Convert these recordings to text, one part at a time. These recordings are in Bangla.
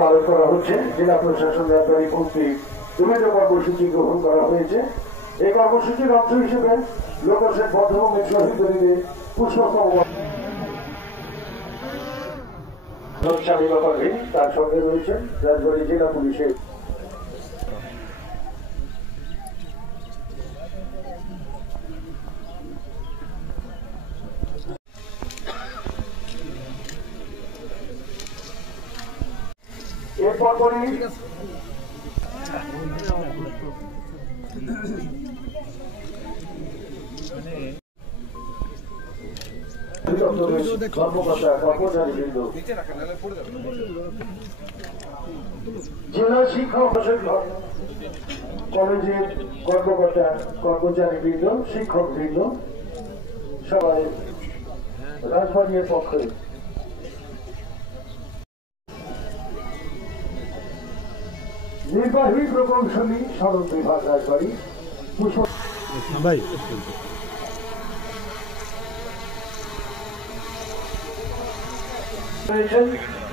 পালন করা হচ্ছে। জেলা প্রশাসনের আন্তরিক কর্তৃক বিভিন্ন কর্মসূচি গ্রহণ করা হয়েছে। এই কর্মসূচির অংশ হিসেবে লোকসেন বদ্ধভূমির শহীদদের পুষ্পস্তবক তার সঙ্গে রয়েছেন রাজবাড়ী জেলা পুলিশের এরপর কর্মকর্তা কর্মচারীবৃন্দ, জেলা শিক্ষা কলেজের কর্মকর্তা কর্মচারীবৃন্দ, শিক্ষকবৃন্দ সবাই রাজবাড়ির পক্ষে নির্বাহী প্রকৌশলী সড়ক বিভাগ রাজবাড়ী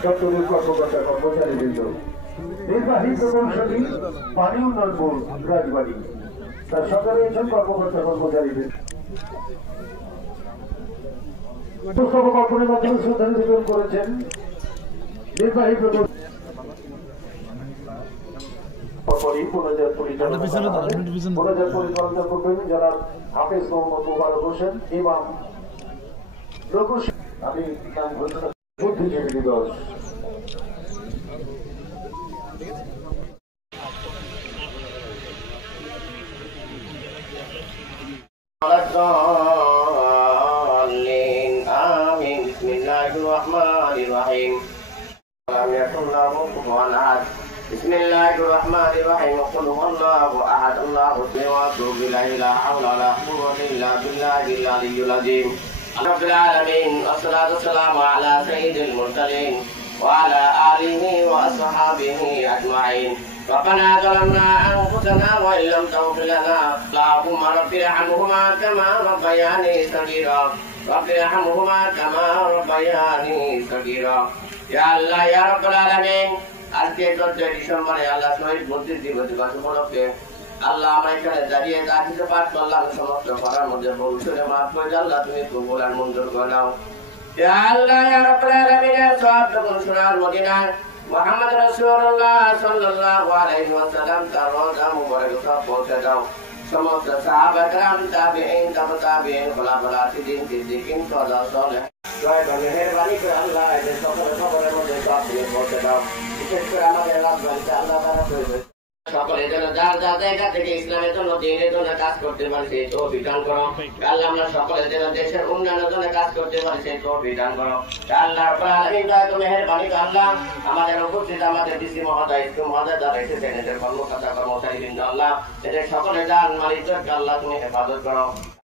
দপ্তরের কর্মকর্তা কর্মচারীবৃন্দ, নির্বাহী প্রকৌশলী পানি উন্নয়ন বোর্ড রাজবাড়ী তার সঙ্গে রয়েছেন কর্মকর্তা কর্মচারীবৃন্দ। পুস্তক অর্পণের মাধ্যমে শ্রদ্ধা নিবেদন করেছেন নির্বাহী প্রকৌশলী পরিচালনা করবেন জনাব হাফেজ মোহাম্মদ মোবারক হোসেন ইমাম আমি নাম ঘোষণা বুদ্ধিজীবী দিবস। آمين بسم الله الرحمن الرحيم لم يكن له كفوا أحد بسم الله الرحمن الرحيم قل هو الله أحد الله الصمد وأتوب إليه لا حول ولا قوة إلا بالله العلي العظيم رب العالمين والصلاة والسلام على سيد المرسلين وعلى آله وأصحابه أجمعين ربنا ظلمنا أنفسنا وإن لم تغفر لنا اللهم رب ارحمهما كما ربياني صغيرا رب ارحمهما كما ربياني صغيرا يا الله يا رب العالمين আজকে 14 ডিসেম্বরে আল্লাহ শহীদ বুদ্ধিজীবী দিবস উপলক্ষে আল্লাহ আমরা এখানে দাঁড়িয়ে যা কিছু পাঠ করলাম সমস্ত করার মধ্যে ভবিষ্যতে মাফ করে আল্লাহ তুমি কবুল আর মঞ্জুর করে দাও। ইয়া আল্লাহ ইয়া রাব্বুল আলামিন সব যখন সোনার মদিনায় মুহাম্মদ রাসূলুল্লাহ সাল্লাল্লাহু আলাইহি ওয়াসাল্লাম তার রওজা মুবারক সব পৌঁছে দাও। সমস্ত সাহাবা کرام তাবেঈন তাবেঈন খোলাফায়ে রাশিদিন সিদ্দিকিন শুহাদা সালেহ জয় মেহেরবানি করে আল্লাহ এদের সকলের খবরের মধ্যে সব দিয়ে পৌঁছে দাও। বিশেষ করে আমাদের রাজবাড়িতে আল্লাহ তাআলা সকলে যেন যার যার জায়গা থেকে ইসলামের জন্য দ্বীনের জন্য কাজ করতে পারে সেই তৌফিক দান করো। আল্লাহ আমরা সকলে যেন দেশের উন্নয়নের জন্য কাজ করতে পারে সেই তৌফিক দান করো। আল্লাহ রাব্বুল আলামিন দয়া করে মেহেরবানি করে আল্লাহ আমাদের উপস্থিত আমাদের ডিসি মহোদয় মহোদয় যারা এসেছেন এদের কর্মকর্তা কর্মচারীবৃন্দ আল্লাহ এদের সকলে জান মালিক আল্লাহ তুমি হেফাজত করো।